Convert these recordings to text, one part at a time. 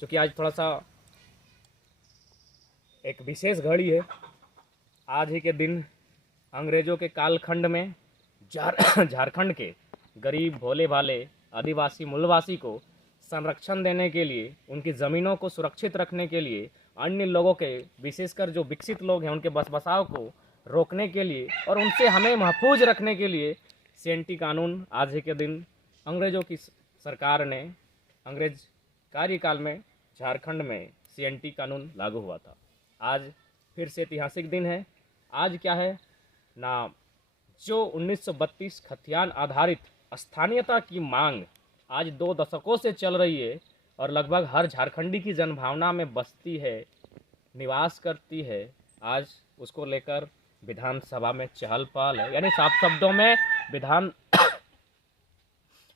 क्योंकि आज थोड़ा सा एक विशेष घड़ी है। आज ही के दिन अंग्रेज़ों के कालखंड में झारखंड के गरीब भोले भाले आदिवासी मूलवासी को संरक्षण देने के लिए, उनकी ज़मीनों को सुरक्षित रखने के लिए, अन्य लोगों के विशेषकर जो विकसित लोग हैं उनके बस बसाव को रोकने के लिए और उनसे हमें महफूज रखने के लिए सीएनटी कानून आज ही के दिन अंग्रेज़ों की सरकार ने, अंग्रेज कार्यकाल में झारखंड में सीएनटी कानून लागू हुआ था। आज फिर से ऐतिहासिक दिन है। आज क्या है ना, जो 1932 खतियान आधारित स्थानीयता की मांग आज 2 दशकों से चल रही है और लगभग हर झारखंडी की जनभावना में बसती है, निवास करती है, आज उसको लेकर विधानसभा में चहल पहल है। यानी साफ शब्दों में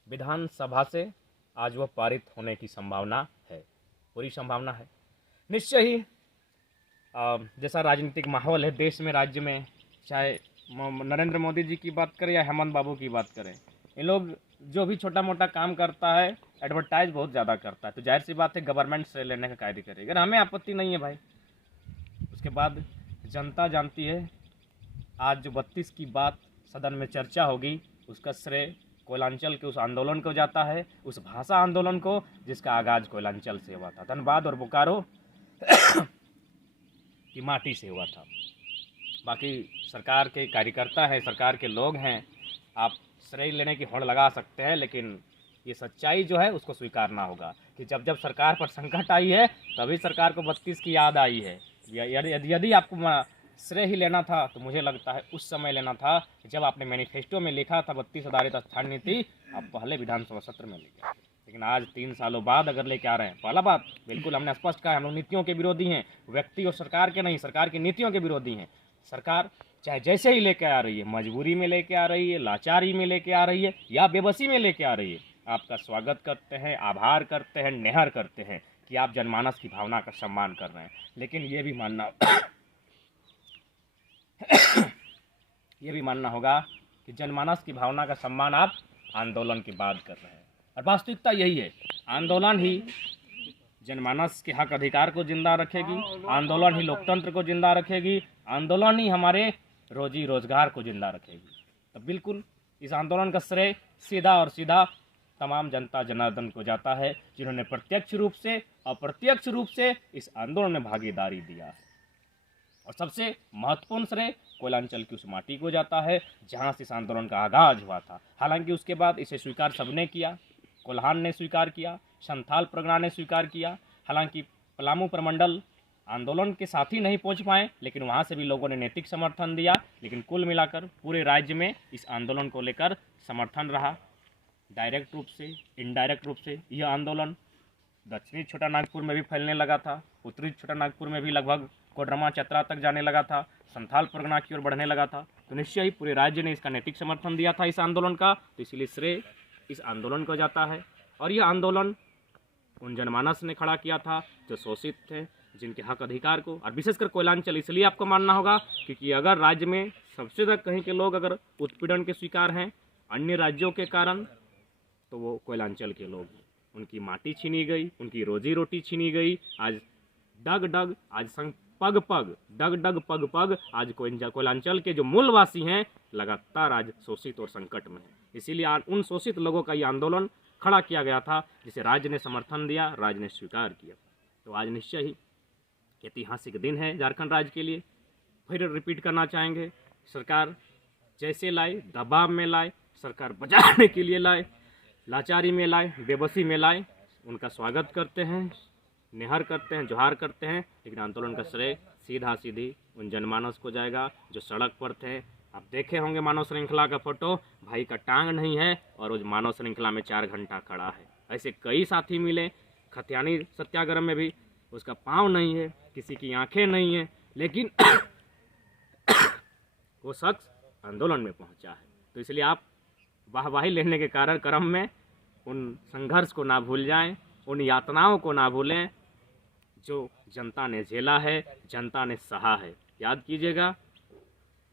विधानसभा से आज वह पारित होने की संभावना है, पूरी संभावना है। निश्चय ही जैसा राजनीतिक माहौल है देश में, राज्य में, चाहे नरेंद्र मोदी जी की बात करें या हेमंत बाबू की बात करें, इन लोग जो भी छोटा मोटा काम करता है एडवर्टाइज बहुत ज़्यादा करता है, तो जाहिर सी बात है गवर्नमेंट से लेने का कायदे करेगी। अगर हमें आपत्ति नहीं है भाई, उसके बाद जनता जानती है। आज जो 32 की बात सदन में चर्चा होगी उसका श्रेय कोयलांचल के उस आंदोलन को जाता है, उस भाषा आंदोलन को जिसका आगाज़ कोयलांचल से हुआ था, धनबाद और बोकारो की माटी से हुआ था। बाकी सरकार के कार्यकर्ता हैं, सरकार के लोग हैं, आप श्रेय लेने की होड़ लगा सकते हैं, लेकिन ये सच्चाई जो है उसको स्वीकारना होगा कि जब जब सरकार पर संकट आई है तभी सरकार को 32 की याद आई है। यदि आपको श्रेय ही लेना था तो मुझे लगता है उस समय लेना था जब आपने मैनिफेस्टो में लिखा था 32 आधारित स्थानीय नीति, आप पहले विधानसभा सत्र में लेके। लेकिन आज 3 सालों बाद अगर लेके आ रहे हैं, पहला बात बिल्कुल हमने स्पष्ट कहा, हम लोग नीतियों के विरोधी हैं, व्यक्ति और सरकार के नहीं, सरकार की नीतियों के विरोधी हैं। सरकार चाहे जैसे ही लेके आ रही है, मजबूरी में लेके आ रही है, लाचारी में लेके आ रही है या बेबसी में लेके आ रही है, आपका स्वागत करते हैं, आभार करते हैं, नेहर करते हैं कि आप जनमानस की भावना का सम्मान कर रहे हैं। लेकिन ये भी मानना होगा कि जनमानस की भावना का सम्मान आप आंदोलन के बाद कर रहे हैं, और वास्तविकता यही है। आंदोलन ही जनमानस के हक अधिकार को जिंदा रखेगी, आंदोलन ही लोकतंत्र को जिंदा रखेगी, आंदोलन ही हमारे रोजी रोजगार को जिंदा रखेगी। तो बिल्कुल इस आंदोलन का श्रेय सीधा और सीधा तमाम जनता जनार्दन को जाता है, जिन्होंने प्रत्यक्ष रूप से अप्रत्यक्ष रूप से इस आंदोलन में भागीदारी दिया है। और सबसे महत्वपूर्ण श्रेय कोयलांचल की उस माटी को जाता है जहां से इस आंदोलन का आगाज हुआ था। हालांकि उसके बाद इसे स्वीकार सबने किया, कोल्हान ने स्वीकार किया, संथाल परगना ने स्वीकार किया। हालांकि पलामू प्रमंडल आंदोलन के साथ ही नहीं पहुंच पाए, लेकिन वहां से भी लोगों ने नैतिक समर्थन दिया। लेकिन कुल मिलाकर पूरे राज्य में इस आंदोलन को लेकर समर्थन रहा, डायरेक्ट रूप से, इनडायरेक्ट रूप से। यह आंदोलन दक्षिणी छोटा नागपुर में भी फैलने लगा था, उत्तरी छोटा नागपुर में भी लगभग कोडरमा चतरा तक जाने लगा था, संथाल परगना की ओर बढ़ने लगा था। तो निश्चय ही पूरे राज्य ने इसका नैतिक समर्थन दिया था इस आंदोलन का, तो इसलिए श्रेय इस आंदोलन को जाता है। और यह आंदोलन उन जनमानस ने खड़ा किया था जो शोषित थे, जिनके हक अधिकार को, और विशेषकर कोयलांचल इसलिए आपको मानना होगा क्योंकि अगर राज्य में सबसे ज़्यादा कहीं के लोग अगर उत्पीड़न के शिकार हैं अन्य राज्यों के कारण, तो वो कोयलांचल के लोग हैं। उनकी माटी छीनी गई, उनकी रोजी रोटी छीनी गई। आज डग डग, आज पग पग, डग डग पग पग, आज कोयलांचल के जो मूलवासी हैं लगातार आज शोषित और संकट में हैं। इसीलिए उन शोषित लोगों का ये आंदोलन खड़ा किया गया था, जिसे राज्य ने समर्थन दिया, राज्य ने स्वीकार किया। तो आज निश्चय ही ऐतिहासिक दिन है झारखंड राज्य के लिए। फिर रिपीट करना चाहेंगे, सरकार जैसे लाए, दबाव में लाए, सरकार बचाने के लिए लाए, लाचारी में लाए, बेबसी में लाए, उनका स्वागत करते हैं, निहर करते हैं, जोहार करते हैं। लेकिन आंदोलन का श्रेय सीधा सीधी उन जनमानस को जाएगा जो सड़क पर थे। आप देखे होंगे मानव श्रृंखला का फोटो, भाई का टांग नहीं है और उस मानव श्रृंखला में 4 घंटा खड़ा है। ऐसे कई साथी मिले, खतियानी सत्याग्रह में भी उसका पाँव नहीं है, किसी की आंखें नहीं है, लेकिन वो शख्स आंदोलन में पहुंचा है। तो इसलिए आप वाहवाही लेने के कारण क्रम में उन संघर्ष को ना भूल जाएं, उन यातनाओं को ना भूलें जो जनता ने झेला है, जनता ने सहा है। याद कीजिएगा,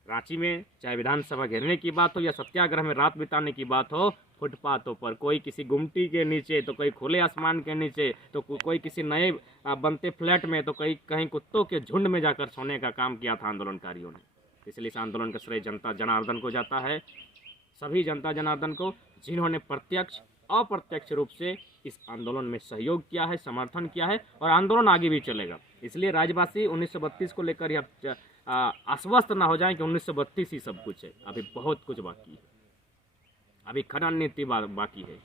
रांची में चाहे विधानसभा घेरने की बात हो या सत्याग्रह में रात बिताने की बात हो, फुटपाथों पर, कोई किसी गुमटी के नीचे, तो कोई खुले आसमान के नीचे, तो कोई किसी नए बनते फ्लैट में, तो कहीं कुत्तों के झुंड में जाकर सोने का काम किया था आंदोलनकारियों ने। इसलिए इस आंदोलन का श्रेय जनता जनार्दन को जाता है, सभी जनता जनार्दन को, जिन्होंने प्रत्यक्ष अप्रत्यक्ष रूप से इस आंदोलन में सहयोग किया है, समर्थन किया है, और आंदोलन आगे भी चलेगा। इसलिए राज्यवासी 1932 को लेकर ही आश्वस्त ना हो जाएं कि 1932 ही सब कुछ है। अभी बहुत कुछ बाकी है। अभी खनन नीति बाकी है,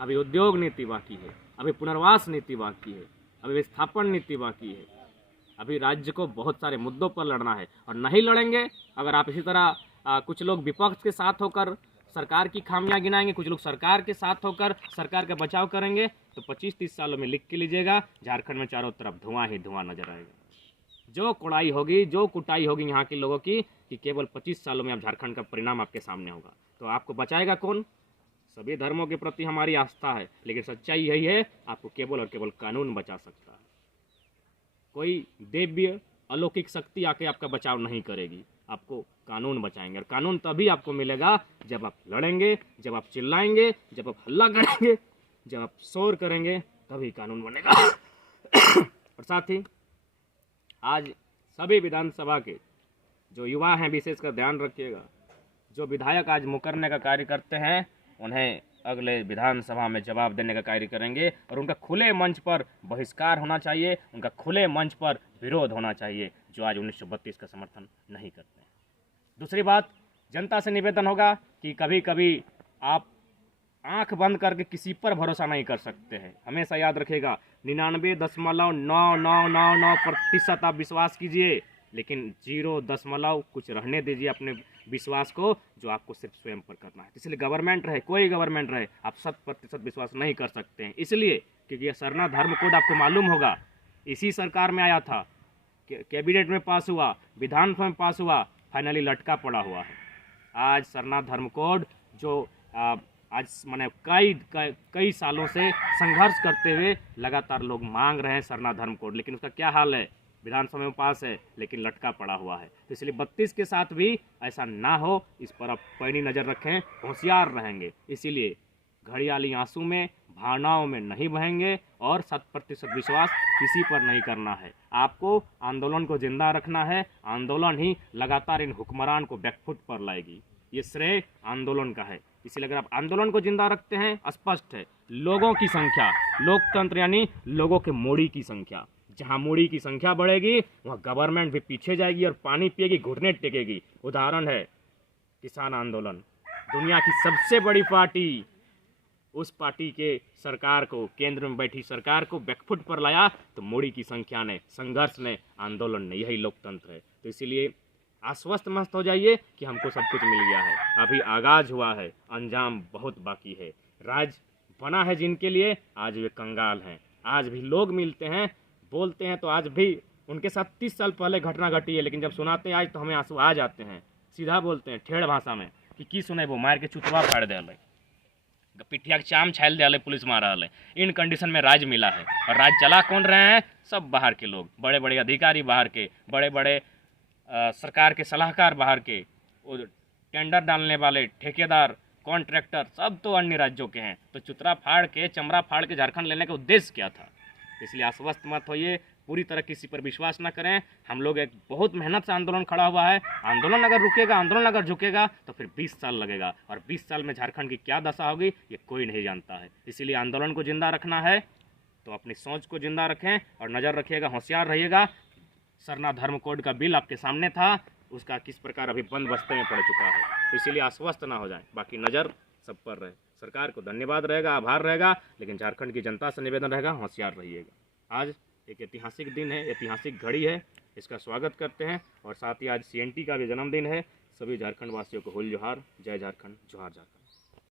अभी उद्योग नीति बाकी है, अभी पुनर्वास नीति बाकी है, अभी विस्थापन नीति बाकी है। अभी राज्य को बहुत सारे मुद्दों पर लड़ना है, और नहीं लड़ेंगे अगर आप इसी तरह कुछ लोग विपक्ष के साथ होकर सरकार की खामियां गिनाएंगे, कुछ लोग सरकार के साथ होकर सरकार का बचाव करेंगे, तो 25-30 सालों में लिख के लीजिएगा, झारखंड में चारों तरफ धुआं ही धुआं नजर आएगा। जो कुड़ाई होगी, जो कुटाई होगी यहाँ के लोगों की, कि केवल 25 सालों में आप झारखंड का परिणाम आपके सामने होगा। तो आपको बचाएगा कौन? सभी धर्मों के प्रति हमारी आस्था है, लेकिन सच्चाई यही है, आपको केवल और केवल कानून बचा सकता है। कोई दिव्य अलौकिक शक्ति आके आपका बचाव नहीं करेगी, आपको कानून बचाएंगे। और कानून तभी आपको मिलेगा जब आप लड़ेंगे, जब आप चिल्लाएंगे, जब आप हल्ला करेंगे, जब आप शोर करेंगे, तभी कानून बनेगा। और साथ ही आज सभी विधानसभा के जो युवा हैं, विशेषकर ध्यान रखिएगा, जो विधायक आज मुकरने का कार्य करते हैं, उन्हें अगले विधानसभा में जवाब देने का कार्य करेंगे, और उनका खुले मंच पर बहिष्कार होना चाहिए, उनका खुले मंच पर विरोध होना चाहिए, जो आज 1932 का समर्थन नहीं करते हैं। दूसरी बात, जनता से निवेदन होगा कि कभी कभी आप आंख बंद करके किसी पर भरोसा नहीं कर सकते हैं। हमेशा याद रखिएगा, 99.9999% आप विश्वास कीजिए, लेकिन 0 कुछ रहने दीजिए अपने विश्वास को, जो आपको सिर्फ स्वयं पर करना है। इसलिए गवर्नमेंट रहे, कोई गवर्नमेंट रहे, आप 100% विश्वास नहीं कर सकते हैं। इसलिए क्योंकि यह सरना धर्म कोड आपको मालूम होगा, इसी सरकार में आया था, कैबिनेट में पास हुआ, विधानसभा में पास हुआ, फाइनली लटका पड़ा हुआ है। आज सरना धर्म कोड जो आज मैंने कई सालों से संघर्ष करते हुए लगातार लोग मांग रहे हैं सरना धर्म कोड, लेकिन उसका क्या हाल है? विधानसभा में पास है, लेकिन लटका पड़ा हुआ है। तो इसलिए 32 के साथ भी ऐसा ना हो, इस पर आप पैनी नज़र रखें, होशियार रहेंगे। इसीलिए घड़ियाली आंसू में, भावनाओं में नहीं बहेंगे, और 100% विश्वास किसी पर नहीं करना है। आपको आंदोलन को जिंदा रखना है। आंदोलन ही लगातार इन हुक्मरान को बैकफुट पर लाएगी। ये श्रेय आंदोलन का है। इसलिए अगर आप आंदोलन को जिंदा रखते हैं, स्पष्ट है, लोगों की संख्या, लोकतंत्र यानी लोगों के मोड़ी की संख्या, जहां मोड़ी की संख्या बढ़ेगी वहां गवर्नमेंट भी पीछे जाएगी और पानी पिएगी, घुटने टेकेगी। उदाहरण है किसान आंदोलन, दुनिया की सबसे बड़ी पार्टी, उस पार्टी के सरकार को, केंद्र में बैठी सरकार को बैकफुट पर लाया, तो मोड़ी की संख्या ने, संघर्ष ने, आंदोलन ने। यही लोकतंत्र है। तो इसीलिए आश्वस्त मस्त हो जाइए कि हमको सब कुछ मिल गया है। अभी आगाज हुआ है, अंजाम बहुत बाकी है। राज बना है जिनके लिए, आज वे कंगाल हैं। आज भी लोग मिलते हैं, बोलते हैं, तो आज भी उनके साथ 30 साल पहले घटना घटी है, लेकिन जब सुनाते हैं आज, तो हमें आंसू आ जाते हैं। सीधा बोलते हैं ठेड़ भाषा में कि की सुने वो मार के चुतवा फाड़ दे, पिठिया के चाम छाल दे, पुलिस मार रहा है। इन कंडीशन में राज मिला है, और राज चला कौन रहे हैं? सब बाहर के लोग, बड़े बड़े अधिकारी बाहर के, बड़े बड़े सरकार के सलाहकार बाहर के, टेंडर डालने वाले ठेकेदार, कॉन्ट्रैक्टर, सब तो अन्य राज्यों के हैं। तो चुतरा फाड़ के, चमड़ा फाड़ के झारखंड लेने का उद्देश्य क्या था? इसलिए आश्वस्त मत होइए, पूरी तरह किसी पर विश्वास ना करें। हम लोग एक बहुत मेहनत से आंदोलन खड़ा हुआ है। आंदोलन अगर रुकेगा, आंदोलन अगर झुकेगा, तो फिर 20 साल लगेगा, और 20 साल में झारखंड की क्या दशा होगी ये कोई नहीं जानता है। इसीलिए आंदोलन को जिंदा रखना है, तो अपनी सोच को जिंदा रखें और नज़र रखिएगा, होशियार रहिएगा। सरना धर्म कोड का बिल आपके सामने था, उसका किस प्रकार अभी बंद बस्ते में पड़ चुका है। तो इसीलिए आश्वस्त ना हो जाए, बाकी नज़र सब पर रहे। सरकार को धन्यवाद रहेगा, आभार रहेगा, लेकिन झारखंड की जनता से निवेदन रहेगा, होशियार रहिएगा। आज एक ऐतिहासिक दिन है, ऐतिहासिक घड़ी है, इसका स्वागत करते हैं। और साथ ही आज CNT का भी जन्मदिन है। सभी झारखंड वासियों को हुल जोहार। जय झारखंड, जोहार झारखंड।